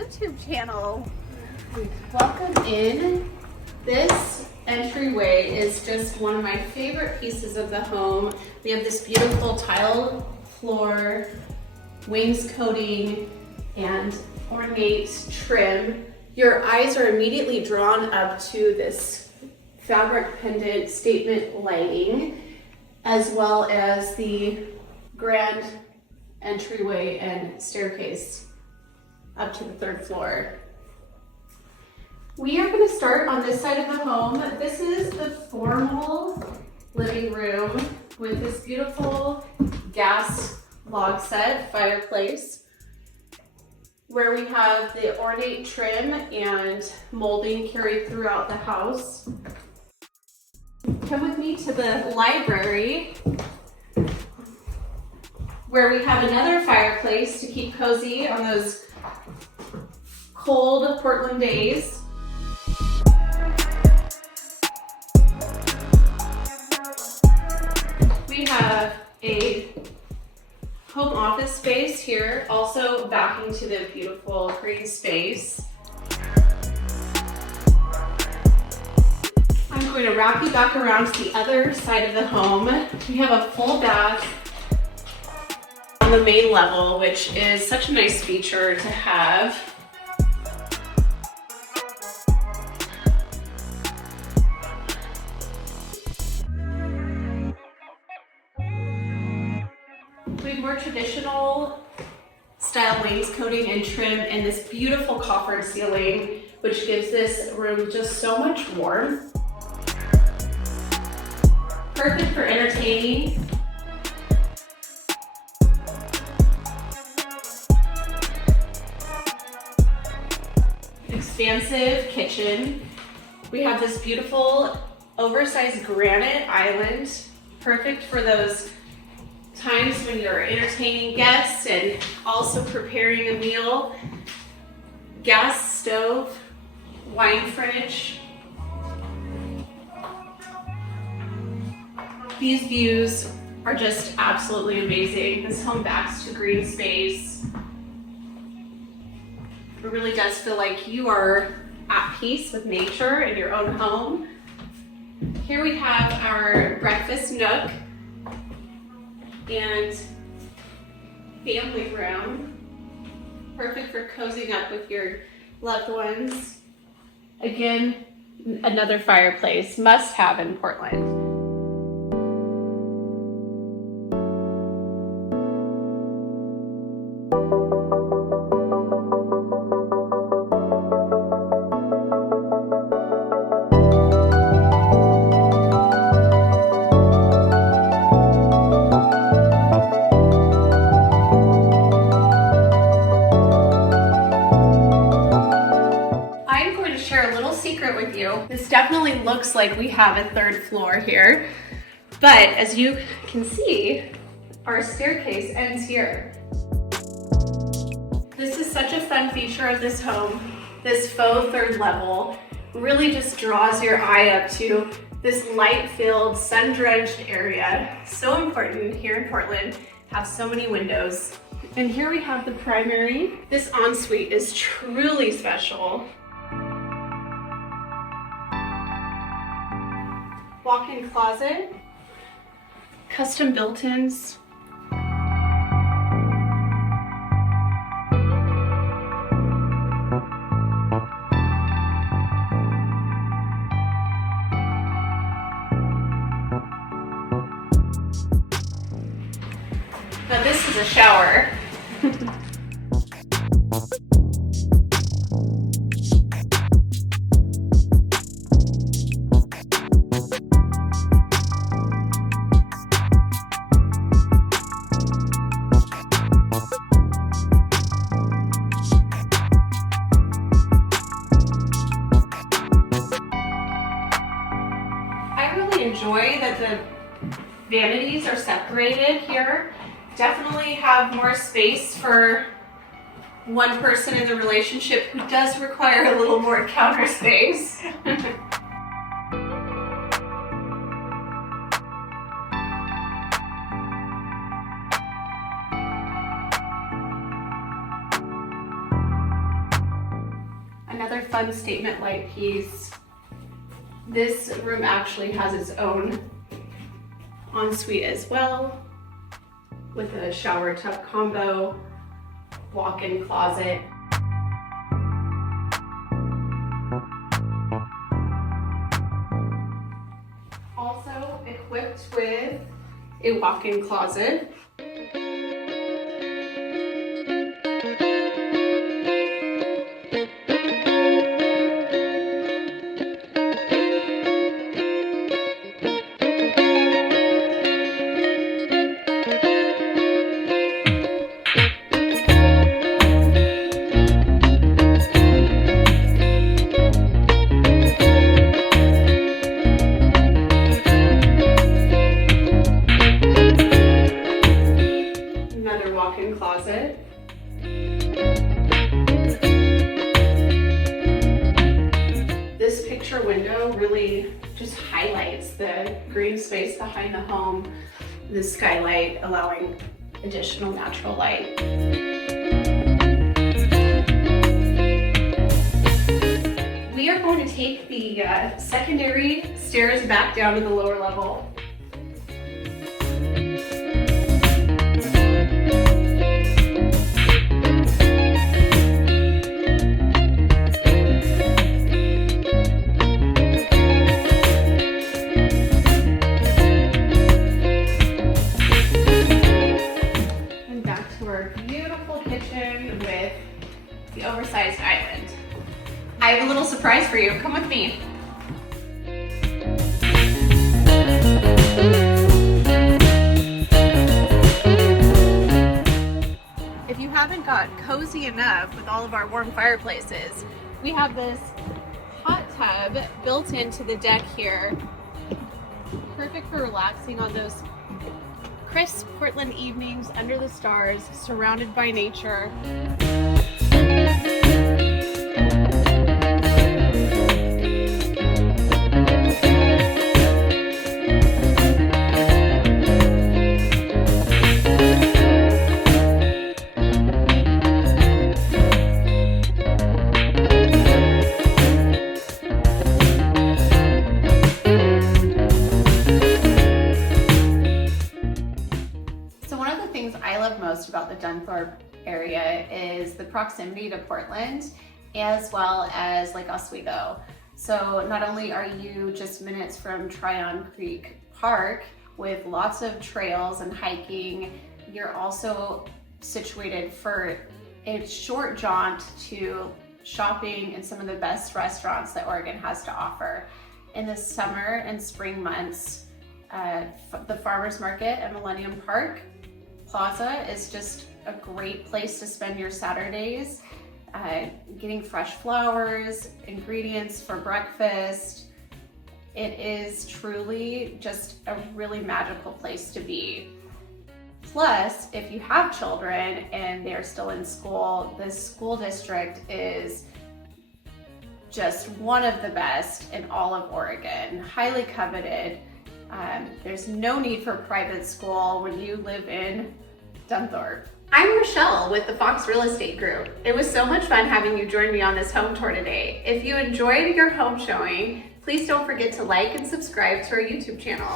YouTube channel. Welcome in. This entryway is just one of my favorite pieces of the home. We have this beautiful tile floor, wainscoting, and ornate trim. Your eyes are immediately drawn up to this fabric pendant statement lighting, as well as the grand entryway and staircase up to the third floor. We are going to start on this side of the home. This is the formal living room with this beautiful gas log set fireplace, where we have the ornate trim and molding carried throughout the house. Come with me to the library, where we have another fireplace to keep cozy on those cold Portland days. We have a home office space here, also backing to the beautiful green space. I'm going to wrap you back around to the other side of the home. We have a full bath on the main level, which is such a nice feature to have. We have more traditional style wainscoting and trim and this beautiful coffered ceiling, which gives this room just so much warmth. Perfect for entertaining. Expansive kitchen. We have this beautiful oversized granite island, perfect for those times when you're entertaining guests and also preparing a meal. Gas stove, wine fridge. These views are just absolutely amazing. This home backs to green space. It really does feel like you are at peace with nature in your own home. Here we have our breakfast nook and family room. Perfect for cozying up with your loved ones. Again, another fireplace, must have in Portland. With you. This definitely looks like we have a third floor here, but as you can see, our staircase ends here. This is such a fun feature of this home. This faux third level really just draws your eye up to this light-filled, sun-drenched area. So important here in Portland, have so many windows. And here we have the primary. This ensuite is truly special. Walk-in closet, custom built-ins. Now this is a shower. Enjoy that the vanities are separated here. Definitely have more space for one person in the relationship who does require a little more counter space. another fun statement light piece. This room actually has its own ensuite as well, with a shower tub combo, walk-in closet. Also equipped with a walk-in closet. Closet. This picture window really just highlights the green space behind the home, the skylight allowing additional natural light. We are going to take the secondary stairs back down to the lower level. The oversized island. I have a little surprise for you. Come with me. If you haven't got cozy enough with all of our warm fireplaces, we have this hot tub built into the deck here. Perfect for relaxing on those crisp Portland evenings under the stars, surrounded by nature. About the Dunthorpe area is the proximity to Portland as well as Lake Oswego. So not only are you just minutes from Tryon Creek Park with lots of trails and hiking, you're also situated for a short jaunt to shopping in some of the best restaurants that Oregon has to offer. In the summer and spring months, the farmers market at Millennium Park Plaza is just a great place to spend your Saturdays, getting fresh flowers, ingredients for breakfast. It is truly just a really magical place to be. Plus, if you have children and they're still in school, this school district is just one of the best in all of Oregon, highly coveted. There's no need for private school when you live in Dunthorpe. I'm Rochelle with the Faux Real Estate Group. It was so much fun having you join me on this home tour today. If you enjoyed your home showing, please don't forget to like and subscribe to our YouTube channel.